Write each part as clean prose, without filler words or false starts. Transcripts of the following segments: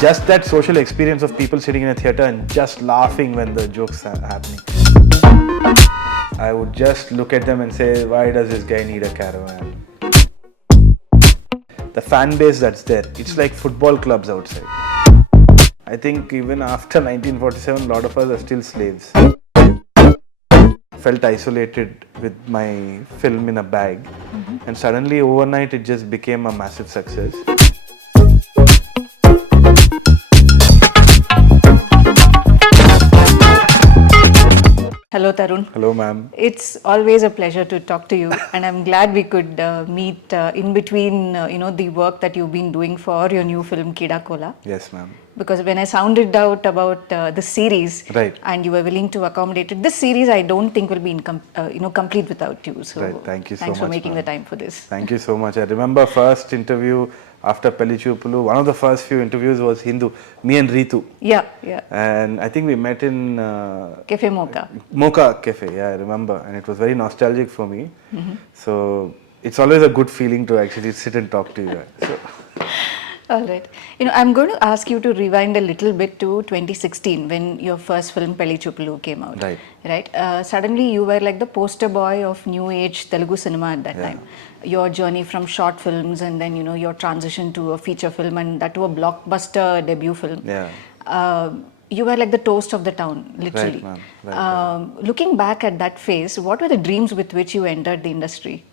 Just that social experience of people sitting in a theatre and just laughing when the jokes are happening. I would just look at them and say, why does this guy need a caravan? The fan base that's there, it's like football clubs outside. I think even after 1947, a lot of us are still slaves. Felt isolated with my film in a bag, and suddenly overnight it just became a massive success. Hello Tharun. Hello ma'am. It's always a pleasure to talk to you, and I'm glad we could meet in between the work that you've been doing for your new film Keedaa Cola. Yes ma'am. Because when I sounded out about the series, right, and you were willing to accommodate it, this series I don't think will be complete without you. So right. Thank you so much. Thanks for making the time for this. Thank you so much. I remember first interview after Pelli Choopulu. One of the first few interviews was Hindu, me and Ritu. Yeah. And I think we met in Cafe Mocha. Mocha Cafe. Yeah, I remember, and it was very nostalgic for me. So it's always a good feeling to actually sit and talk to you. So. All right. I'm going to ask you to rewind a little bit to 2016 when your first film Pelli Choopulu came out. Right. Suddenly you were like the poster boy of new age Telugu cinema at that time. Your journey from short films and then your transition to a feature film and that to a blockbuster debut film. You were like the toast of the town, literally. Right. Looking back at that phase, what were the dreams with which you entered the industry?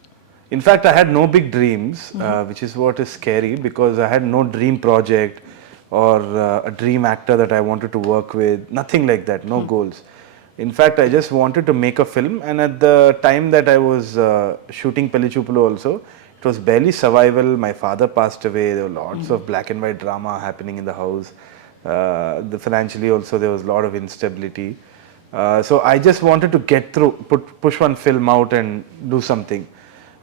In fact, I had no big dreams, which is what is scary, because I had no dream project or a dream actor that I wanted to work with, nothing like that, no goals. In fact, I just wanted to make a film, and at the time that I was shooting Pelli Choopulu also, it was barely survival. My father passed away, there were lots of black and white drama happening in the house. Financially also there was a lot of instability. So I just wanted to get through, push one film out and do something.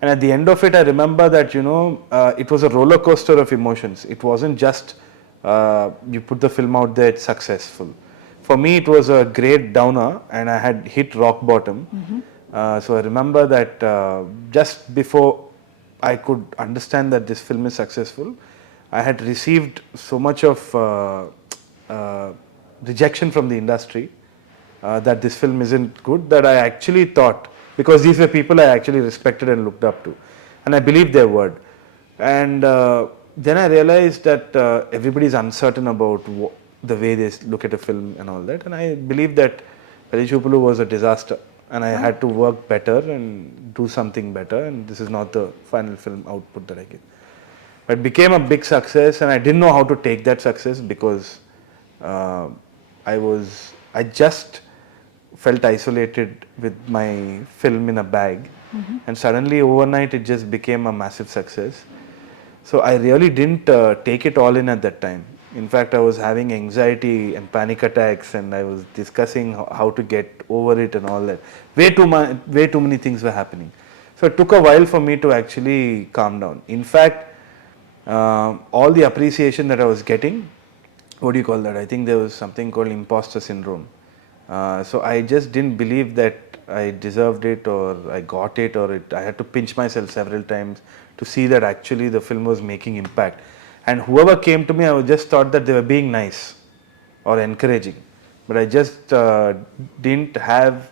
And at the end of it, I remember that, it was a roller coaster of emotions. It wasn't just you put the film out there, it's successful. For me, it was a great downer, and I had hit rock bottom. So I remember that just before I could understand that this film is successful, I had received so much of rejection from the industry that this film isn't good, that I actually thought, because these were people I actually respected and looked up to, and I believed their word. And then I realized that everybody is uncertain about the way they look at a film and all that, and I believed that Pelli Choopulu was a disaster, and I had to work better and do something better, and this is not the final film output that I get. But it became a big success, and I didn't know how to take that success, because I just felt isolated with my film in a bag, and suddenly overnight it just became a massive success. So I really didn't take it all in at that time. In fact, I was having anxiety and panic attacks, and I was discussing how to get over it and all that. Way too many things were happening. So it took a while for me to actually calm down. In fact, all the appreciation that I was getting, what do you call that? I think there was something called imposter syndrome. So I just didn't believe that I deserved it, or I got it, or I had to pinch myself several times to see that actually the film was making impact. And whoever came to me, I just thought that they were being nice or encouraging. But I just didn't have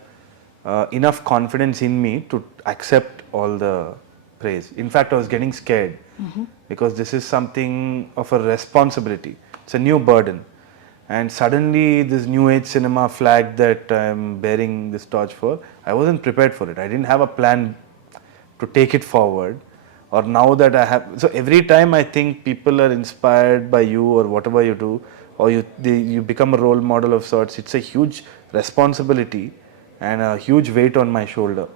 enough confidence in me to accept all the praise. In fact, I was getting scared, because this is something of a responsibility. It's a new burden. And suddenly this new age cinema flag that I'm bearing this torch for, I wasn't prepared for it. I didn't have a plan to take it forward. Or now that I have, so every time I think people are inspired by you or whatever you do, or you become a role model of sorts, it's a huge responsibility and a huge weight on my shoulder.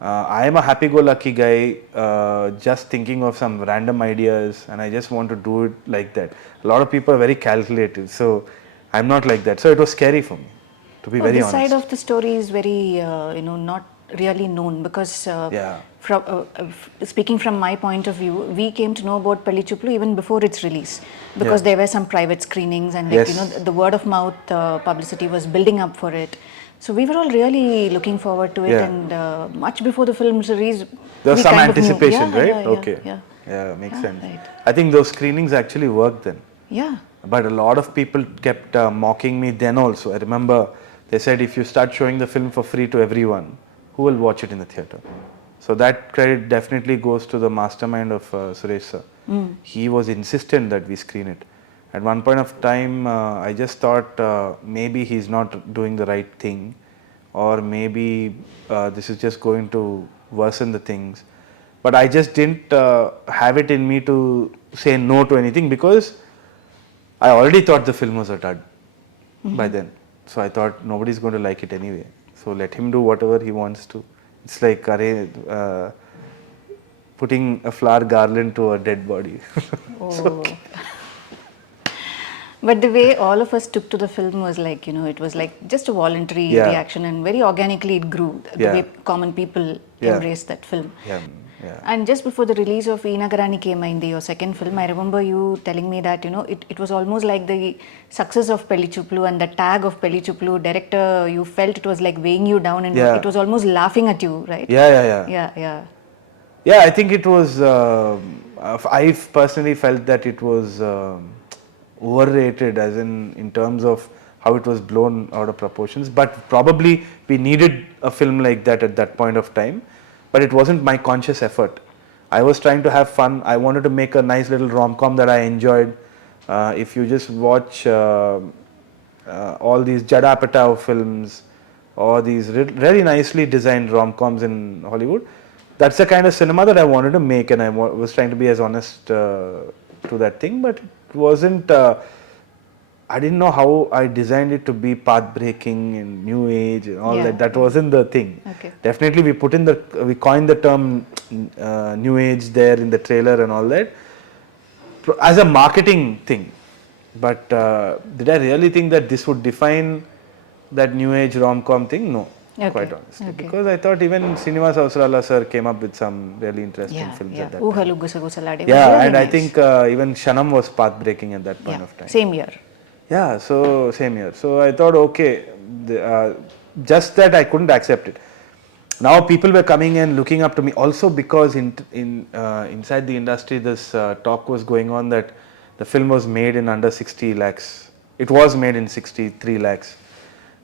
I am a happy-go-lucky guy, just thinking of some random ideas, and I just want to do it like that. A lot of people are very calculative, so I'm not like that. So it was scary for me, to be very honest. This side of the story is very, not really known, because speaking from my point of view, we came to know about Pelli Choopulu even before its release, because there were some private screenings, and the word of mouth publicity was building up for it. So we were all really looking forward to it, and much before the film's release, there was some anticipation, right? Yeah, Yeah, makes sense. Right. I think those screenings actually worked then. Yeah. But a lot of people kept mocking me then also. I remember they said if you start showing the film for free to everyone, who will watch it in the theatre? So that credit definitely goes to the mastermind of Suresh sir. He was insistent that we screen it. At one point of time, I just thought maybe he's not doing the right thing, or maybe this is just going to worsen the things. But I just didn't have it in me to say no to anything, because I already thought the film was a dud by then. So I thought nobody's going to like it anyway. So let him do whatever he wants to. It's like putting a flower garland to a dead body. Oh. But the way all of us took to the film was like, it was like just a voluntary reaction, and very organically it grew. The way common people embraced that film. Yeah. And just before the release of Ee Nagaraniki Emaindi, your second film, I remember you telling me that, it was almost like the success of Pelli Choopulu and the tag of Pelli Choopulu, director, you felt it was like weighing you down, and it was almost laughing at you, right? Yeah, I think it was, I personally felt that it was overrated, as in terms of how it was blown out of proportions. But probably we needed a film like that at that point of time. But it wasn't my conscious effort. I was trying to have fun. I wanted to make a nice little rom-com that I enjoyed. If you just watch all these Judd Apatow films, or these really nicely designed rom-coms in Hollywood, that's the kind of cinema that I wanted to make, and I was trying to be as honest to that thing. But it wasn't, I didn't know how I designed it to be path-breaking and new age and all that. That wasn't the thing. Okay. Definitely we coined the term new age there in the trailer and all that as a marketing thing. But did I really think that this would define that new age rom-com thing? No, quite honestly. Because I thought even Srinivas Avasarala sir came up with some really interesting films at that time. Oohalu Gusagusalade. Yeah, and I think even Shanam was path-breaking at that point of time. Same year. Yeah, so same year. So I thought, okay, just that I couldn't accept it. Now people were coming and looking up to me, also because inside the industry this talk was going on that the film was made in under 60 lakhs. It was made in 63 lakhs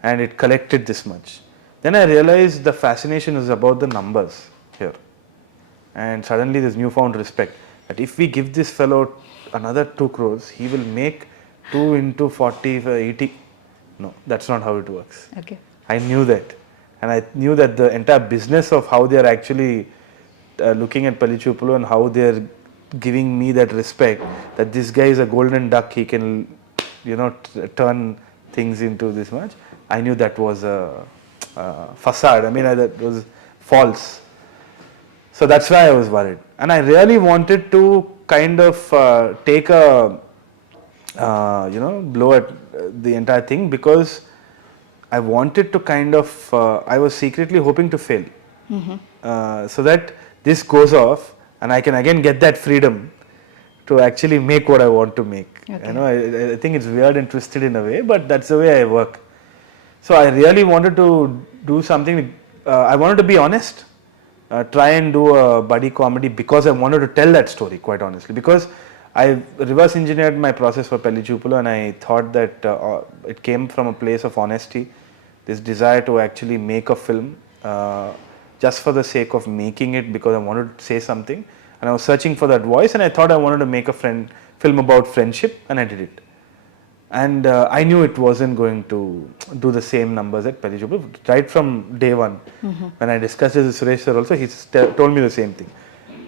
and it collected this much. Then I realized the fascination is about the numbers here. And suddenly there's newfound respect that if we give this fellow another 2 crores, he will make 2 into 40, 80. No, that's not how it works. Okay. I knew that. And I knew that the entire business of how they are actually looking at Pelli Choopulu and how they are giving me that respect, that this guy is a golden duck, he can, turn things into this much. I knew that was a facade. I mean, that was false. So that's why I was worried. And I really wanted to kind of take a blow at the entire thing, because I wanted to kind of, I was secretly hoping to fail. So that this goes off and I can again get that freedom to actually make what I want to make. Okay. I think it's weird and twisted in a way, but that's the way I work. So I really wanted to do something, I wanted to be honest, try and do a buddy comedy because I wanted to tell that story, quite honestly. Because I reverse engineered my process for Pelli Choopulu, and I thought that it came from a place of honesty, this desire to actually make a film just for the sake of making it, because I wanted to say something, and I was searching for that voice, and I thought I wanted to make a film about friendship, and I did it. And I knew it wasn't going to do the same numbers at Pelli Choopulu right from day one. When I discussed it with Suresh sir also, he told me the same thing.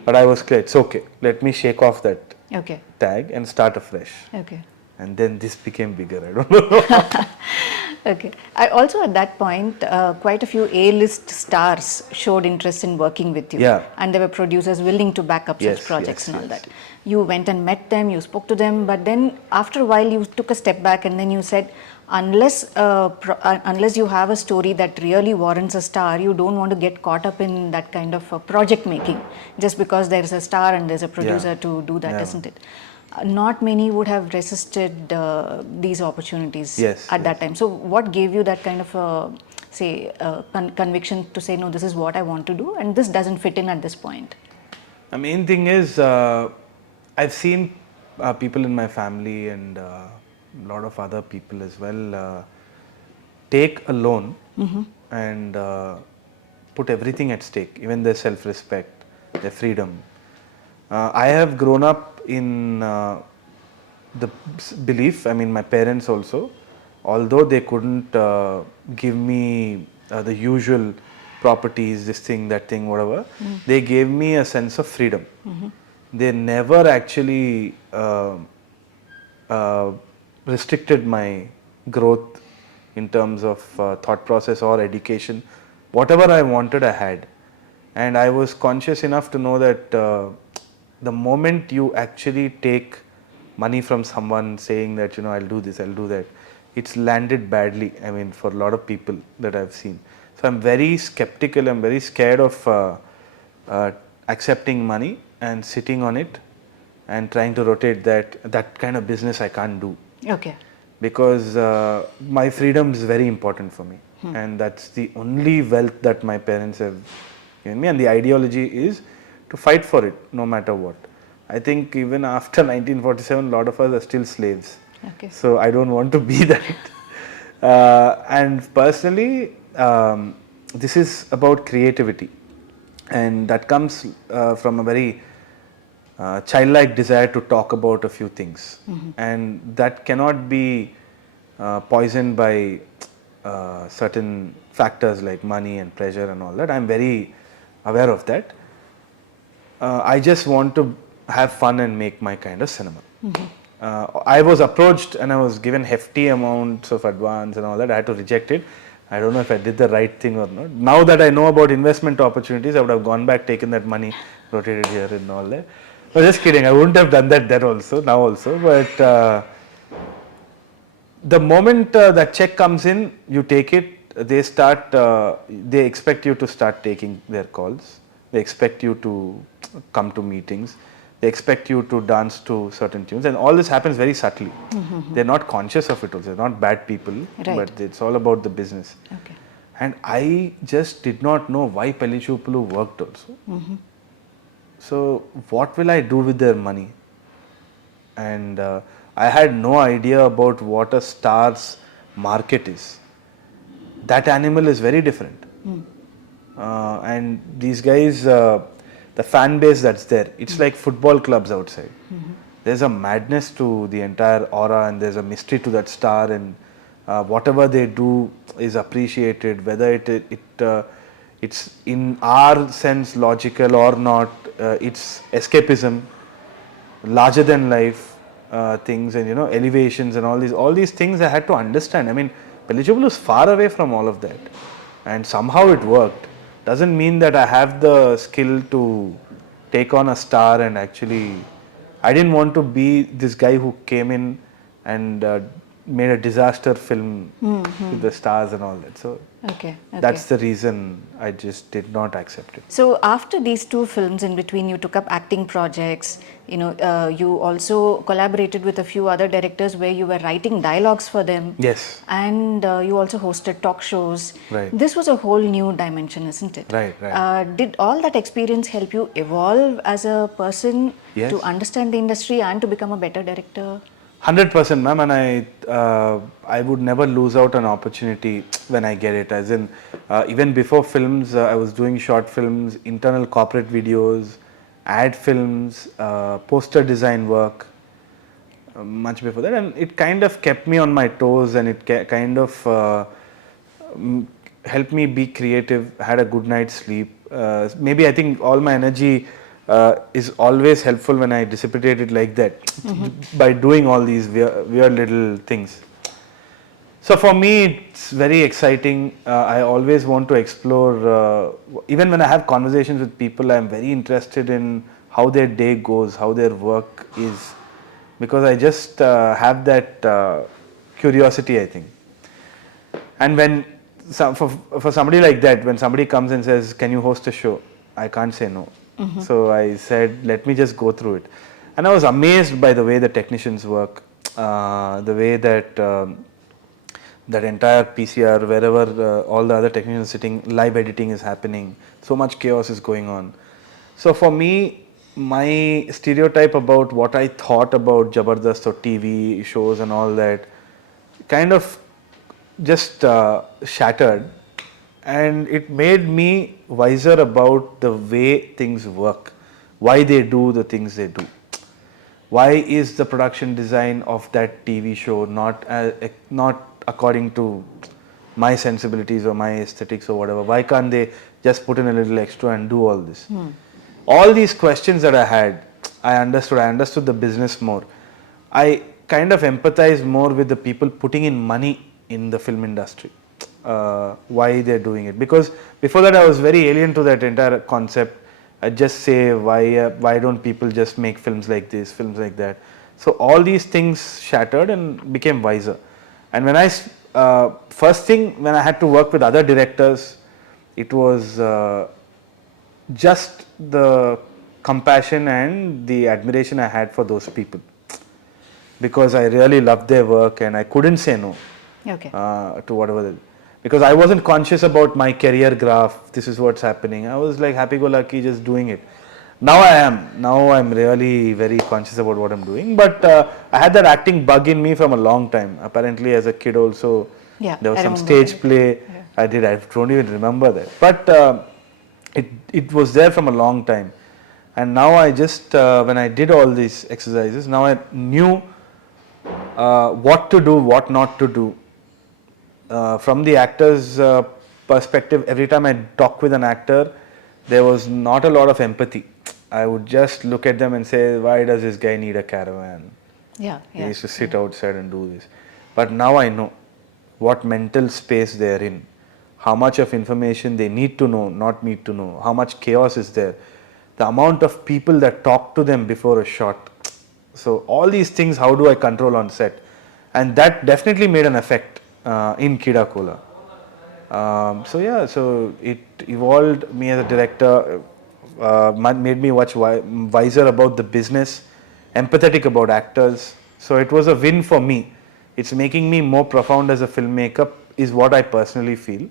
But I was clear, it's okay, let me shake off that tag and start afresh. Okay. And then this became bigger, I don't know. Okay. I also at that point, quite a few AList stars showed interest in working with you. Yeah. And there were producers willing to back up such projects and all that. You went and met them, you spoke to them, but then after a while you took a step back and then you said, unless you have a story that really warrants a star, you don't want to get caught up in that kind of project making just because there is a star and there's a producer to do that, isn't it? Not many would have resisted these opportunities at that time. So what gave you that kind of conviction to say, no, this is what I want to do and this doesn't fit in at this point? The main thing is I've seen people in my family and a lot of other people as well, take a loan and put everything at stake, even their self-respect, their freedom. I have grown up in the belief, I mean my parents also, although they couldn't give me the usual properties, this thing, that thing, whatever, they gave me a sense of freedom. They never actually restricted my growth in terms of thought process or education. Whatever I wanted, I had. And I was conscious enough to know that the moment you actually take money from someone saying that, I'll do this, I'll do that, it's landed badly, I mean, for a lot of people that I've seen. So I'm very skeptical, I'm very scared of accepting money and sitting on it and trying to rotate that kind of business I can't do. Okay. Because my freedom is very important for me, and that's the only wealth that my parents have given me, and the ideology is to fight for it no matter what. I think even after 1947, a lot of us are still slaves. Okay. So I don't want to be that. And personally, this is about creativity, and that comes from a very childlike desire to talk about a few things, and that cannot be poisoned by certain factors like money and pleasure and all that. I'm very aware of that. I just want to have fun and make my kind of cinema. I was approached and I was given hefty amounts of advance and all that. I had to reject it. I don't know if I did the right thing or not. Now that I know about investment opportunities, I would have gone back, taken that money, rotated here and all that. No, just kidding. I wouldn't have done that then also, now also. But the moment that check comes in, you take it. They expect you to start taking their calls. They expect you to come to meetings. They expect you to dance to certain tunes, and all this happens very subtly. They're not conscious of it also. They're not bad people, but it's all about the business. Okay. And I just did not know why Pelli Choopulu worked also. So what will I do with their money? And I had no idea about what a star's market is. That animal is very different. And these guys, the fan base that's there, it's like football clubs outside. There's a madness to the entire aura, and there's a mystery to that star, and whatever they do is appreciated, whether it's in our sense logical or not. It's escapism, larger than life things, and elevations and all these things I had to understand. I mean, Pelli Choopulu is far away from all of that, and somehow it worked. Doesn't mean that I have the skill to take on a star, and actually I didn't want to be this guy who came in and made a disaster film with the stars and all that. So that's the reason I just did not accept it. So after these two films, in between you took up acting projects, you also collaborated with a few other directors where you were writing dialogues for them. Yes. And you also hosted talk shows. Right. This was a whole new dimension, isn't it? Right. Did all that experience help you evolve as a person, to understand the industry and to become a better director? 100%, ma'am, and I would never lose out an opportunity when I get it. As in, even before films, I was doing short films, internal corporate videos, ad films, poster design work, much before that, and it kind of kept me on my toes, and it kind of helped me be creative. Had a good night's sleep. Maybe I think all my energy is always helpful when I dissipate it like that, by doing all these weird little things. So for me, it's very exciting. I always want to explore, even when I have conversations with people, I'm very interested in how their day goes, how their work is, because I just have that curiosity, I think. And when for somebody like that, when somebody comes and says, can you host a show? I can't say no. So I said, let me just go through it. And I was amazed by the way the technicians work, the way that that entire PCR, wherever all the other technicians sitting, live editing is happening, so much chaos is going on. So for me, my stereotype about what I thought about Jabardast or TV shows and all that kind of just shattered, and it made me wiser about the way things work, why they do the things they do. Why is the production design of that TV show not according to my sensibilities or my aesthetics or whatever? Why can't they just put in a little extra and do all this? All these questions that I had, I understood the business more. I kind of empathize more with the people putting in money in the film industry, why they're doing it. Because before that I was very alien to that entire concept. I just say why don't people just make films like this, films like that. So all these things shattered and became wiser. And when first thing when I had to work with other directors, it was just the compassion and the admiration I had for those people, because I really loved their work and I couldn't say no to whatever. Because I wasn't conscious about my career graph, this is what's happening. I was like happy-go-lucky, just doing it. Now I am. Now I'm really very conscious about what I'm doing. But I had that acting bug in me from a long time. Apparently as a kid also, there was some stage play I did. I don't even remember that. But it was there from a long time. And now I just, when I did all these exercises, now I knew what to do, what not to do. From the actor's perspective, every time I talk with an actor, there was not a lot of empathy. I would just look at them and say, why does this guy need a caravan? He used to sit outside and do this. But now I know what mental space they are in, how much of information they need to know, not need to know, how much chaos is there, the amount of people that talk to them before a shot. So all these things, how do I control on set? And that definitely made an effect in Keedaa Cola. So it evolved me as a director, made me much wiser about the business, empathetic about actors. So it was a win for me. It's making me more profound as a filmmaker, is what I personally feel.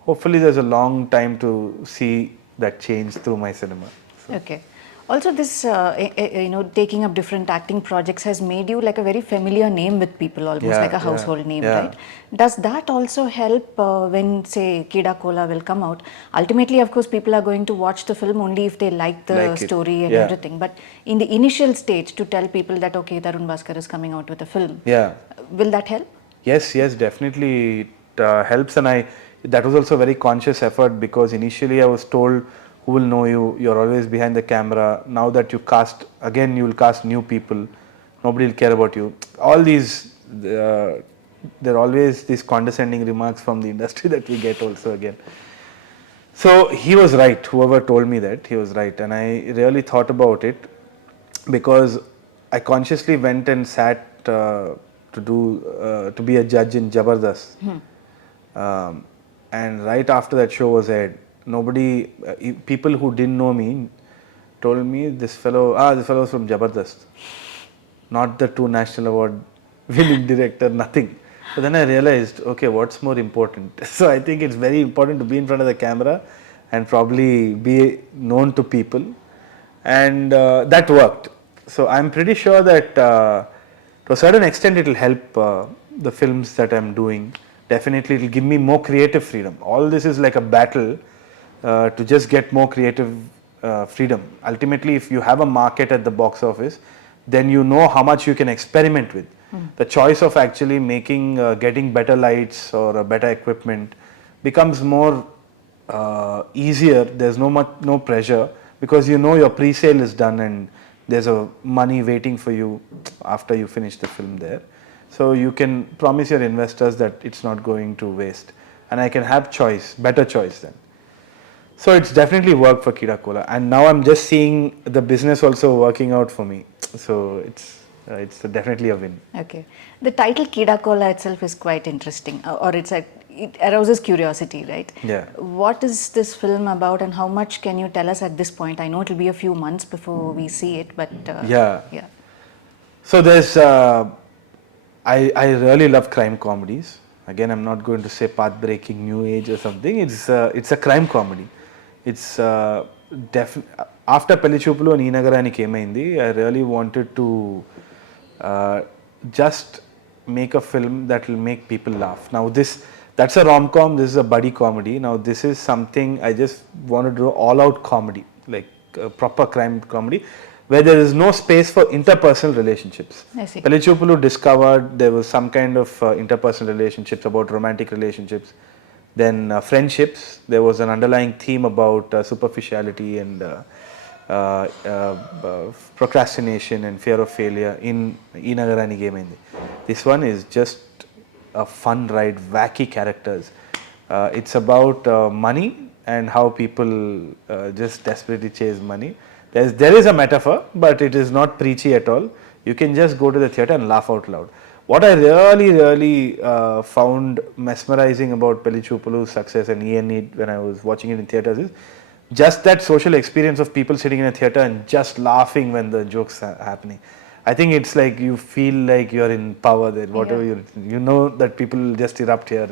Hopefully there's a long time to see that change through my cinema. So. Also, this taking up different acting projects has made you like a very familiar name with people, almost like a household name, right? Does that also help when, say, Keedaa Cola will come out? Ultimately, of course, people are going to watch the film only if they like the story and everything. But in the initial stage, to tell people that, okay, Tharun Bhascker is coming out with a film, will that help? Yes, definitely it helps. And that was also a very conscious effort, because initially I was told, who will know you? You're always behind the camera. Now that you cast, again you will cast new people. Nobody will care about you. All these, there are always these condescending remarks from the industry that we get also again. So he was right, whoever told me that, he was right. And I really thought about it, because I consciously went and sat to be a judge in Jabardast. And right after that show was aired, people who didn't know me told me, this fellow is from Jabardast, not the 2 national award winning director, nothing. So then I realized, okay, what's more important? So I think it's very important to be in front of the camera and probably be known to people, and that worked. So I'm pretty sure that to a certain extent it will help the films that I'm doing. Definitely it will give me more creative freedom. All this is like a battle to just get more creative freedom. Ultimately, if you have a market at the box office, then you know how much you can experiment with. The choice of actually getting better lights or better equipment becomes more easier. There's no pressure, because you know your pre-sale is done and there's a money waiting for you after you finish the film there. So you can promise your investors that it's not going to waste, and I can have better choice then. So it's definitely worked for Keedaa Cola, and now I'm just seeing the business also working out for me. So it's definitely a win. Okay, the title Keedaa Cola itself is quite interesting, or it arouses curiosity, right? Yeah. What is this film about, and how much can you tell us at this point? I know it will be a few months before we see it, but yeah. So there's I really love crime comedies. Again, I'm not going to say path-breaking, new age or something. It's a crime comedy. It's after Pelli Choopulu and Ee Nagaraniki Emaindi, I really wanted to just make a film that will make people laugh. Now that's a rom-com, this is a buddy comedy. Now this is something I just want to do all-out comedy, like a proper crime comedy, where there is no space for interpersonal relationships. I see. Pelli Choopulu discovered there was some kind of interpersonal relationships, about romantic relationships, then friendships. There was an underlying theme about superficiality and procrastination and fear of failure in Ee Nagaraniki Emaindi. This one is just a fun ride, wacky characters. It's about money and how people just desperately chase money. There is a metaphor, but it is not preachy at all. You can just go to the theatre and laugh out loud. What I really found mesmerizing about Pelli Choopulu's success and E&E when I was watching it in theatres is just that social experience of people sitting in a theatre and just laughing when the jokes are happening. I think it's like you feel like you're in power there, whatever you know that people just erupt here.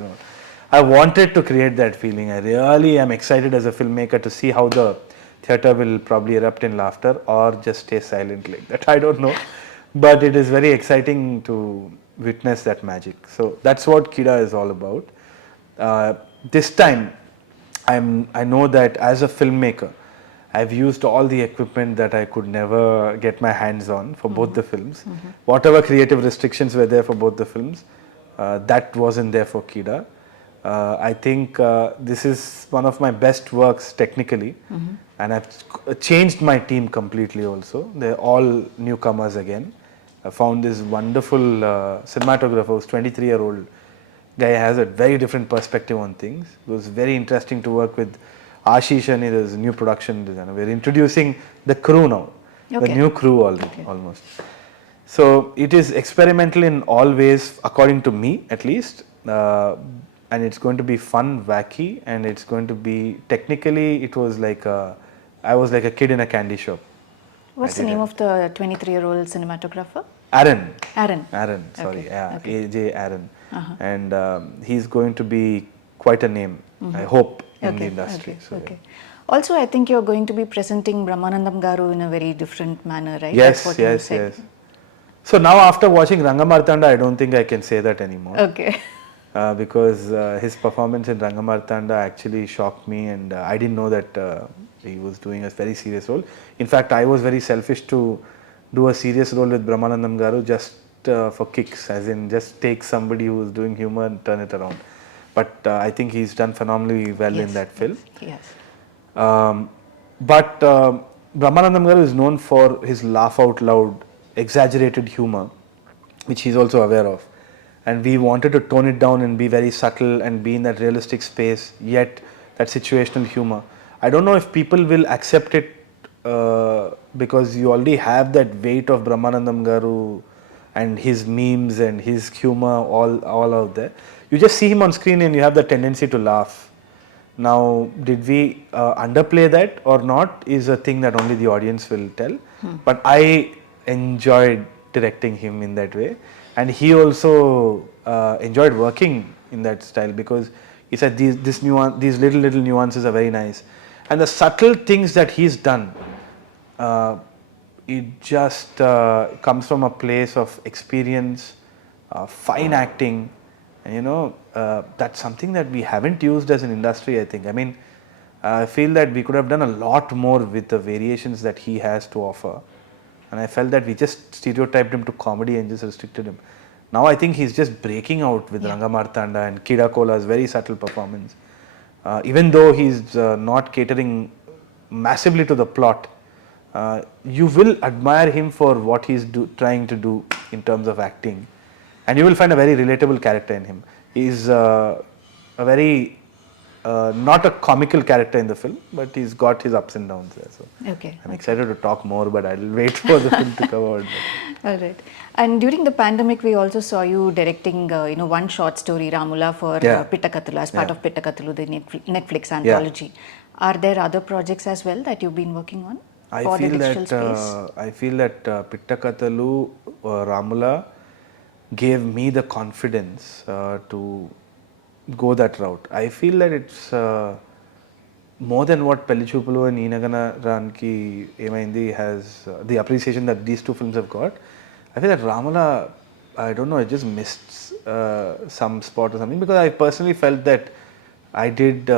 I wanted to create that feeling. I really am excited as a filmmaker to see how the theatre will probably erupt in laughter or just stay silent like that. I don't know. But it is very exciting to witness that magic. So that's what Keedaa is all about. This time, I know that as a filmmaker, I've used all the equipment that I could never get my hands on for both the films. Whatever creative restrictions were there for both the films, that wasn't there for Keedaa. I think this is one of my best works technically, and I've changed my team completely also. They're all newcomers again. I found this wonderful cinematographer who's 23-year-old guy, has a very different perspective on things. It was very interesting to work with Ashish and his new production designer. We're introducing the crew now, the new crew almost. So it is experimental in all ways, according to me at least, and it's going to be fun, wacky, and it's going to be technically. It was like I was like a kid in a candy shop. What's the name of the 23-year-old cinematographer? Aaron. Sorry, AJ Aaron, and he's going to be quite a name. I hope in the industry. Also, I think you're going to be presenting Rahmanandamgaru in a very different manner, right? Yes. So now after watching Rangamartanda, I don't think I can say that anymore. Okay. Because his performance in Rangamartanda actually shocked me, and I didn't know that he was doing a very serious role. In fact, I was very selfish to do a serious role with Rahmanandamgaru just for kicks, as in just take somebody who is doing humor and turn it around. But I think he's done phenomenally well in that film. Yes. But Rahmanandamgaru is known for his laugh out loud, exaggerated humor, which he's also aware of. And we wanted to tone it down and be very subtle and be in that realistic space, yet that situational humor. I don't know if people will accept it because you already have that weight of Rahmanandamgaru and his memes and his humor all out there. You just see him on screen and you have the tendency to laugh. Now, did we underplay that or not is a thing that only the audience will tell. But I enjoyed directing him in that way. And he also enjoyed working in that style because he said these little nuances are very nice. And the subtle things that he's done, it just comes from a place of experience, fine acting, and that's something that we haven't used as an industry, I think. I mean, I feel that we could have done a lot more with the variations that he has to offer. And I felt that we just stereotyped him to comedy and just restricted him. Now I think he's just breaking out with Rangamartanda and Keedaa Cola's very subtle performance. Even though he's not catering massively to the plot, you will admire him for what he's trying to do in terms of acting. And you will find a very relatable character in him. He's a very not a comical character in the film, but he's got his ups and downs there. So I'm excited to talk more, but I'll wait for the film to come out. All right. And during the pandemic, we also saw you directing, one short story, Ramula, for Pittakatulu, as part of Pittakatulu, the Netflix anthology. Are there other projects as well that you've been working on for the digital space? I feel that Pittakatulu, Ramula gave me the confidence to go that route. I feel that more than what Pelli Choopulu and Ee Nagaraniki Emaindi has, the appreciation that these two films have got, I feel that Ramala, I don't know, I just missed some spot or something, because I personally felt that I did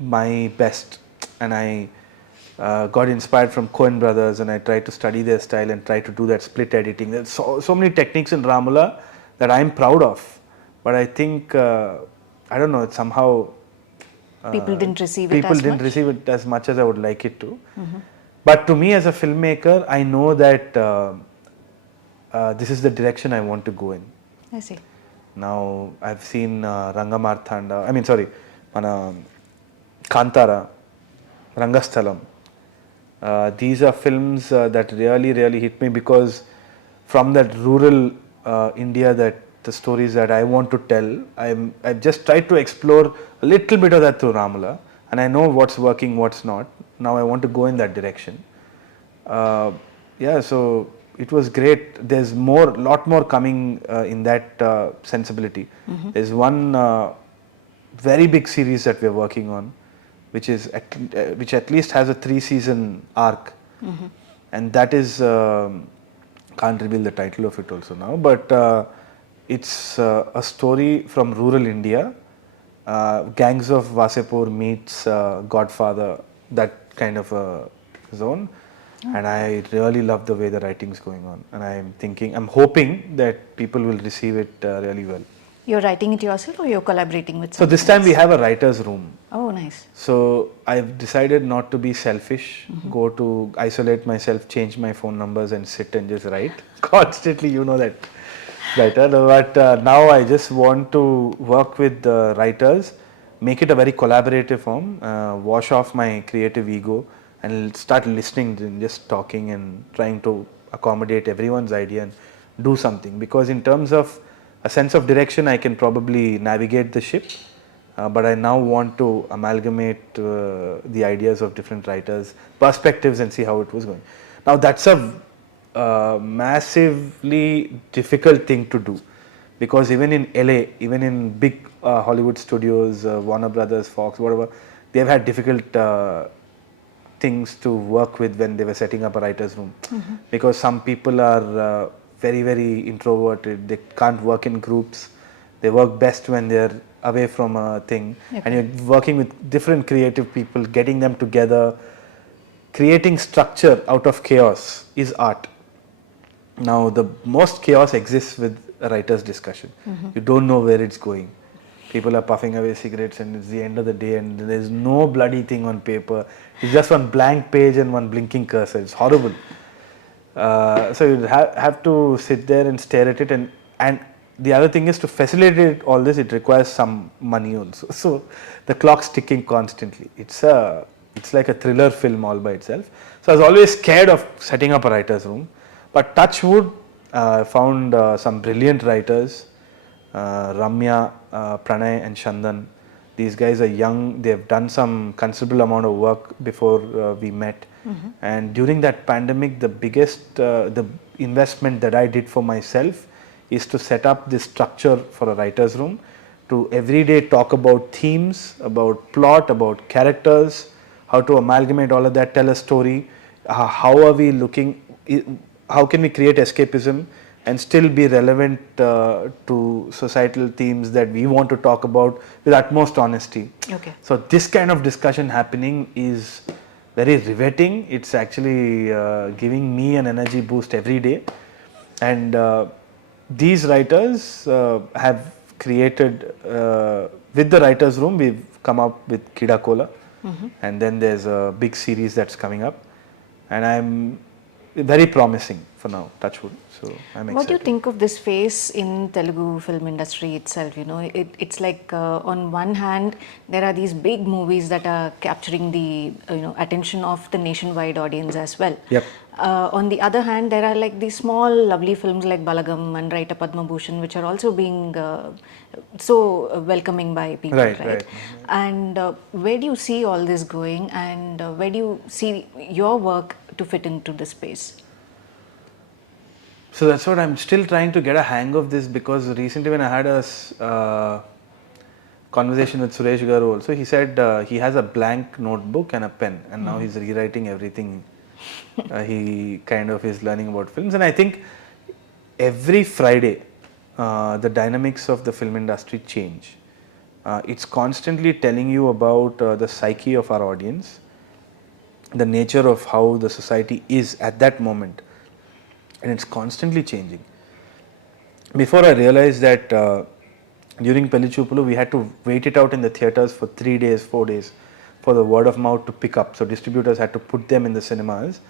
my best, and I got inspired from Coen brothers, and I tried to study their style and try to do that split editing. There's so many techniques in Ramala that I'm proud of, but I think I don't know, it's somehow People didn't receive it people as didn't much? receive it as much as I would like it to. But to me as a filmmaker, I know that this is the direction I want to go in. I see. Now I've seen Rangamarthanda, I mean sorry, Mana Kantara, Rangasthalam. These are films that really hit me, because from that rural India, that the stories that I want to tell, I've just tried to explore a little bit of that through Ramala, and I know what's working, what's not. Now I want to go in that direction. Yeah, so it was great. There's lot more coming in that sensibility. There's one very big series that we're working on, which at least has a 3-season arc, and that is can't reveal the title of it also now, but it's a story from rural India. Gangs of Wasepur meets Godfather, that kind of a zone. And I really love the way the writing is going on, and I'm hoping that people will receive it really well. You're writing it yourself, or you're collaborating with So someone this time else? we have a writer's room. Oh, nice. So I've decided not to be selfish, go to isolate myself, change my phone numbers and sit and just write constantly, you know that writer. But now I just want to work with the writers, make it a very collaborative form, wash off my creative ego and start listening and just talking and trying to accommodate everyone's idea and do something. Because in terms of a sense of direction, I can probably navigate the ship. But I now want to amalgamate the ideas of different writers' perspectives and see how it was going. Now that's a massively difficult thing to do, because even in LA, even in big Hollywood studios, Warner Brothers, Fox, whatever, they've had difficult things to work with when they were setting up a writer's room, because some people are very introverted, they can't work in groups, they work best when they're away from a thing, and you're working with different creative people, getting them together, creating structure out of chaos is art. Now the most chaos exists with a writer's discussion. You don't know where it's going. People are puffing away cigarettes and it's the end of the day and there's no bloody thing on paper. It's just one blank page and one blinking cursor. It's horrible. So you have to sit there and stare at it, and the other thing is, to facilitate all this, it requires some money also. So the clock's ticking constantly. It's like a thriller film all by itself. So I was always scared of setting up a writer's room. But touch wood, I found some brilliant writers, Ramya, Pranay and Chandan. These guys are young, they've done some considerable amount of work before we met. And during that pandemic, the biggest the investment that I did for myself is to set up this structure for a writer's room, to every day talk about themes, about plot, about characters, how to amalgamate all of that, tell a story, how are we looking, how can we create escapism and still be relevant to societal themes that we want to talk about with utmost honesty. Okay. So this kind of discussion happening is very riveting. It's actually giving me an energy boost every day. And these writers have created, with the writers room, we've come up with Keedaa Cola. And then there's a big series that's coming up. And I'm very promising for now, touch wood. So I'm excited. What do you think of this phase in Telugu film industry itself? You know, it's like on one hand, there are these big movies that are capturing the attention of the nationwide audience as well. Yep. On the other hand, there are like these small lovely films like Balagam and Writer Padma Bhushan, which are also being so welcoming by people, right? And where do you see all this going, and where do you see your work to fit into this space? So that's what I'm still trying to get a hang of this, because recently when I had a conversation with Suresh Garu also. He said he has a blank notebook and a pen, and now he's rewriting everything. He kind of is learning about films, and I think every Friday the dynamics of the film industry change. It's constantly telling you about the psyche of our audience, the nature of how the society is at that moment, and it's constantly changing. Before I realized that during Pelli Choopulu we had to wait it out in the theatres for 3 days, 4 days for the word of mouth to pick up. So distributors had to put them in the cinemas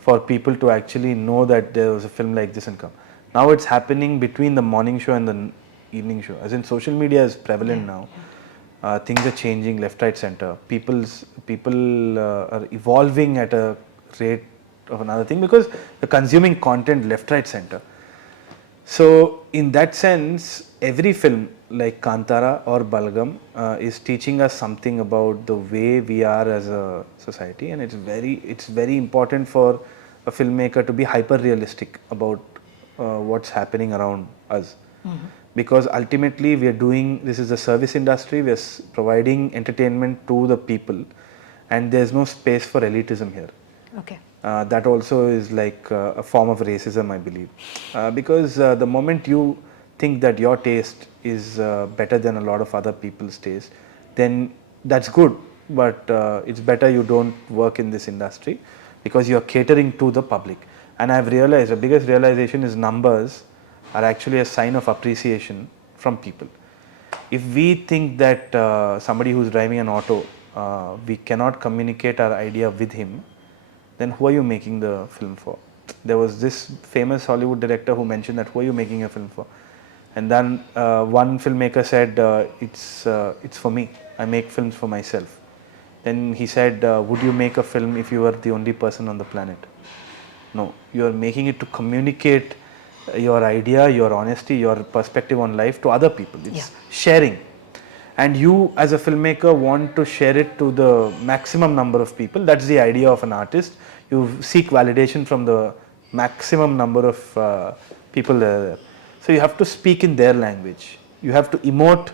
for people to actually know that there was a film like this and come. Now it's happening between the morning show and the evening show. As in, social media is prevalent now. Things are changing left, right, center. People are evolving at a rate of another thing because they're consuming content left, right, center. So in that sense, every film like Kantara or Balgam is teaching us something about the way we are as a society, and it's very important for a filmmaker to be hyper realistic about what's happening around us. Because ultimately we are doing, this is a service industry, we are providing entertainment to the people, and there's no space for elitism here. Okay. That also is like a form of racism, I believe, because the moment you think that your taste is better than a lot of other people's taste, then that's good, but it's better you don't work in this industry because you're catering to the public. And I've realized the biggest realization is numbers are actually a sign of appreciation from people. If we think that somebody who's driving an auto, we cannot communicate our idea with him, then who are you making the film for? There was this famous Hollywood director who mentioned that, who are you making a film for? And then one filmmaker said, it's for me, I make films for myself. Then he said, would you make a film if you were the only person on the planet? No, you are making it to communicate your idea, your honesty, your perspective on life to other people. It's sharing. And you as a filmmaker want to share it to the maximum number of people. That's the idea of an artist. You seek validation from the maximum number of people there. So you have to speak in their language. You have to emote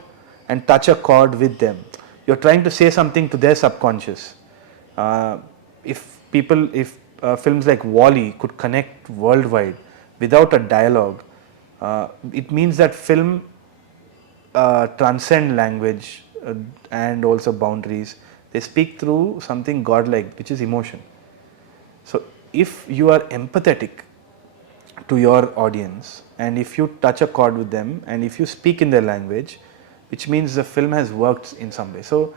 and touch a chord with them. You're trying to say something to their subconscious. If films like Wall-E could connect worldwide without a dialogue, it means that film transcend language and also boundaries. They speak through something godlike, which is emotion. So if you are empathetic to your audience, and if you touch a chord with them, and if you speak in their language, which means the film has worked in some way. So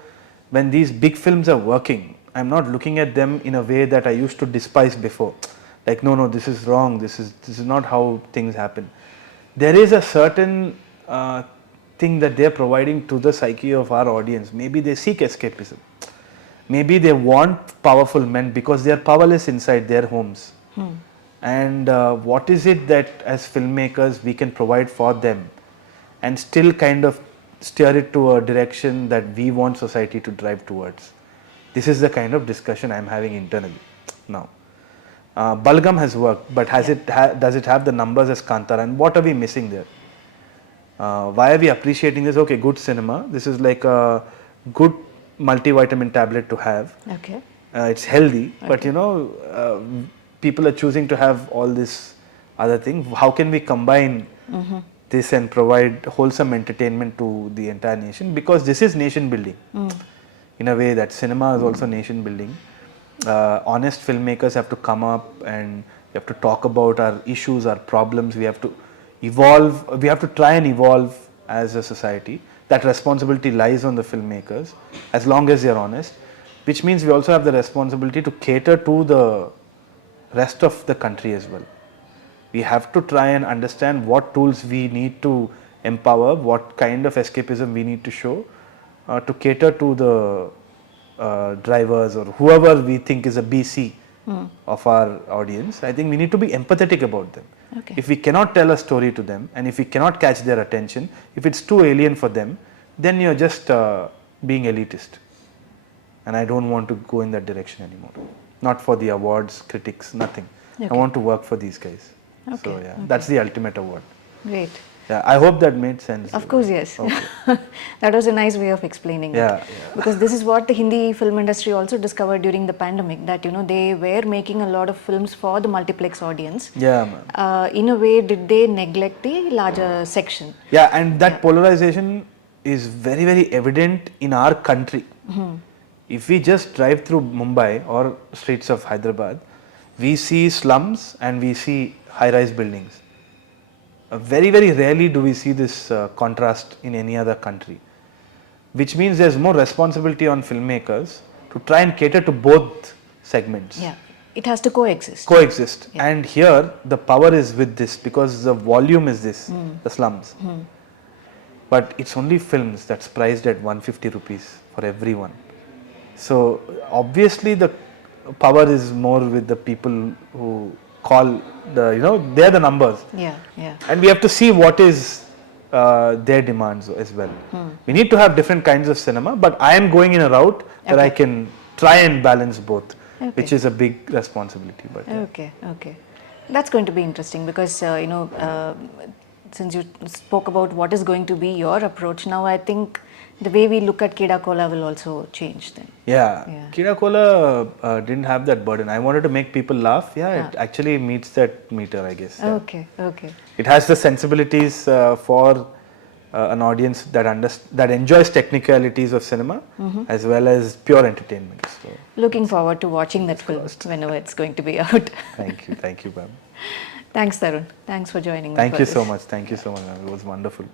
when these big films are working, I'm not looking at them in a way that I used to despise before. Like, no, this is wrong, this is not how things happen. There is a certain thing that they're providing to the psyche of our audience. Maybe they seek escapism. Maybe they want powerful men because they are powerless inside their homes. And what is it that as filmmakers we can provide for them and still kind of steer it to a direction that we want society to drive towards? This is the kind of discussion I'm having internally now. Balgam has worked, but does it have the numbers as Kantara, and what are we missing there? Why are we appreciating this? Okay, good cinema. This is like a good multivitamin tablet to have. Okay. It's healthy, but people are choosing to have all this other thing. How can we combine this and provide wholesome entertainment to the entire nation? Because this is nation building. In a way that cinema is also nation building. Honest filmmakers have to come up and we have to talk about our issues, our problems. We have to evolve, we have to try and evolve as a society. That responsibility lies on the filmmakers as long as they are honest, which means we also have the responsibility to cater to the rest of the country as well. We have to try and understand what tools we need to empower, what kind of escapism we need to show to cater to the drivers or whoever we think is a BC of our audience. I think we need to be empathetic about them. Okay. If we cannot tell a story to them and if we cannot catch their attention, if it's too alien for them, then you're just being elitist. And I don't want to go in that direction anymore. Not for the awards, critics, nothing. Okay. I want to work for these guys. Okay. So yeah, that's the ultimate award. Great. Yeah, I hope that made sense. Of course, yes. Okay. That was a nice way of explaining Yeah, it. yeah. Because this is what the Hindi film industry also discovered during the pandemic, that they were making a lot of films for the multiplex audience. Yeah, ma'am. In a way, did they neglect the larger section? Yeah, and that polarization is very, very evident in our country. If we just drive through Mumbai or streets of Hyderabad, we see slums and we see high-rise buildings. Very, very rarely do we see this contrast in any other country, which means there's more responsibility on filmmakers to try and cater to both segments. Yeah, it has to coexist. Yeah. And here the power is with this because the volume is this, the slums. But it's only films that's priced at 150 rupees for everyone. So obviously the power is more with the people who call they're the numbers. Yeah, yeah. And we have to see what is their demands as well. We need to have different kinds of cinema, but I am going in a route that I can try and balance both, which is a big responsibility. But Okay. That's going to be interesting because, since you spoke about what is going to be your approach, now I think the way we look at Keedaa Cola will also change then. Yeah. Keedaa Cola didn't have that burden. I wanted to make people laugh. It actually meets that meter, I guess. Yeah. Okay. It has the sensibilities for an audience that enjoys technicalities of cinema as well as pure entertainment. So, Looking forward to watching that film whenever it's going to be out. Thank you, ma'am. Thanks, Tharun. Thanks for joining me. Thank you so much. It was wonderful.